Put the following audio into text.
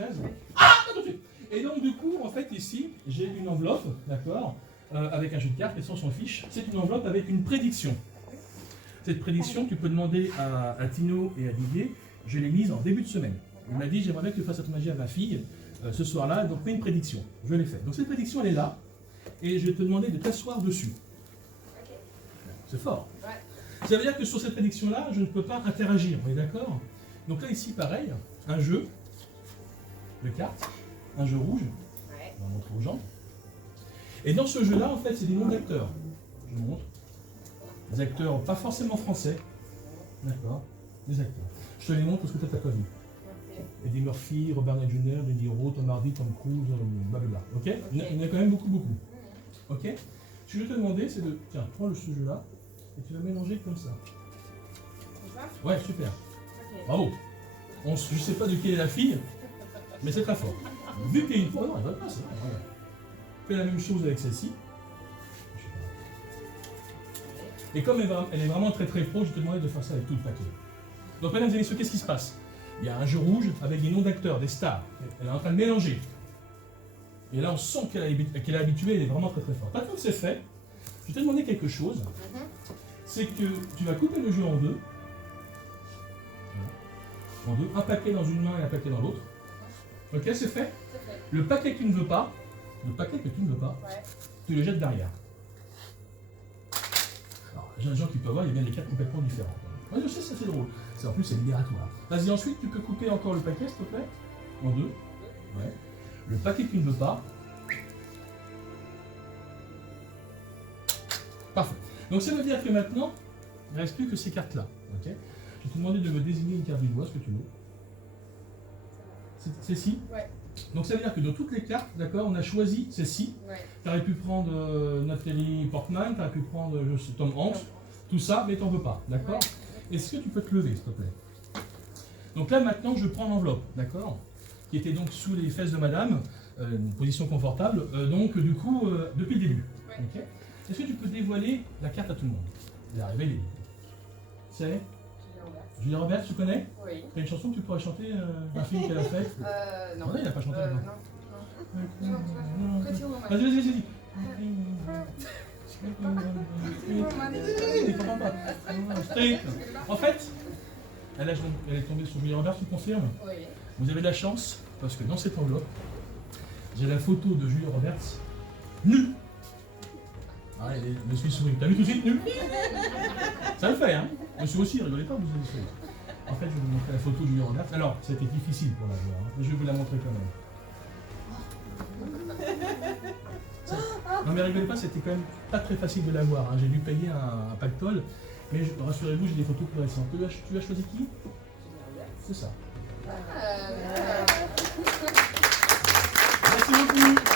chaise. Ah, pas tout de suite. Et donc du coup, en fait, ici, j'ai une enveloppe, d'accord, avec un jeu de cartes, et sans s'en fiche. C'est une enveloppe avec une prédiction. Cette prédiction, tu peux demander à Tino et à Didier, je l'ai mise en début de semaine. Il m'a dit, j'aimerais bien que tu fasses cette magie à ma fille ce soir-là, donc fais une prédiction. Je l'ai fait. Donc cette prédiction, elle est là, et je vais te demander de t'asseoir dessus. Ok. C'est fort. Ouais. Ça veut dire que sur cette prédiction-là, je ne peux pas interagir, on est d'accord? Donc là, ici, pareil, un jeu de cartes, un jeu rouge, Ouais. on va montrer aux gens. Et dans ce jeu-là, en fait, c'est des noms d'acteurs. Je vous montre. Des acteurs pas forcément français. D'accord. Des acteurs. Je te les montre parce que toi, tu n'as pas vu. Ok. Eddie Murphy, Robert Downey Jr., Eddie Rowe, Tom Hardy, Tom Cruise, blablabla. Ok? Il y en a quand même beaucoup, beaucoup. Ok? Ce que je vais te demander, c'est de... Tiens, prends ce jeu-là et tu vas mélanger comme ça. Comme ça? Ouais, super. Ok. Bravo. Je ne sais pas de qui est la fille, mais c'est très fort. Vu qu'il y a une fois... Non, elle va pas, c'est vrai. Voilà. Fais la même chose avec celle-ci. Et comme elle est vraiment très très pro, je te demandais de faire ça avec tout le paquet. Donc mesdames et messieurs, qu'est-ce qui se passe? Il y a un jeu rouge avec des noms d'acteurs, des stars. Elle est en train de mélanger. Et là on sent qu'elle est habituée, elle est vraiment très très forte. Maintenant que c'est fait, je vais te demander quelque chose. C'est que tu vas couper le jeu en deux. Voilà. En deux. Un paquet dans une main et un paquet dans l'autre. Ok, c'est fait? C'est fait. Le paquet que tu ne veux pas, Ouais. tu le jettes derrière. Alors, j'ai un gens qui peuvent voir, il y a bien des cartes complètement différentes. Ouais, je sais, ça c'est drôle. En plus, c'est libératoire. Vas-y, ensuite, tu peux couper encore le paquet, s'il te plaît. En deux. Ouais. Le paquet que tu ne veux pas. Parfait. Donc ça veut dire que maintenant, il ne reste plus que ces cartes-là. Ok. Je vais te demander de me désigner une carte du doigt, ce que tu veux. Celle-ci. Ouais. Donc ça veut dire que de toutes les cartes, d'accord, on a choisi celle-ci. Ouais. Tu aurais pu prendre Nathalie Portman, tu aurais pu prendre Tom Hanks, tout ça, mais tu n'en veux pas, d'accord? Ouais. Est-ce que tu peux te lever, s'il te plaît? Donc là, maintenant, je prends l'enveloppe, d'accord? Qui était donc sous les fesses de madame, une position confortable, donc du coup, depuis le début. Ouais. Okay. Est-ce que tu peux dévoiler la carte à tout le monde? Il est arrivé, il est... C'est Julia Roberts, tu connais? Oui. T'as une chanson que tu pourrais chanter, un film qu'elle a fait? Non. Non, il n'a pas chanté. Non. Vas-y, vas-y, vas-y. En fait, elle est tombée sur Julia Roberts, tu confirmes? Oui. Vous avez de la chance, parce que dans cette enveloppe, j'ai la photo de Julia Roberts nue. Ah, je me suis souri. T'as vu tout de suite nue? Ça le fait, hein? Je suis aussi, rigolez pas, vous avez souri. En fait, je vais vous montrer la photo de Julia Roberts. Alors, c'était difficile pour la voir, hein, mais je vais vous la montrer quand même. Non mais rigolez pas, c'était quand même pas très facile de la voir. Hein. J'ai dû payer un pactole, mais rassurez-vous, j'ai des photos plus récentes. Tu as choisi qui? C'est ça. Merci beaucoup.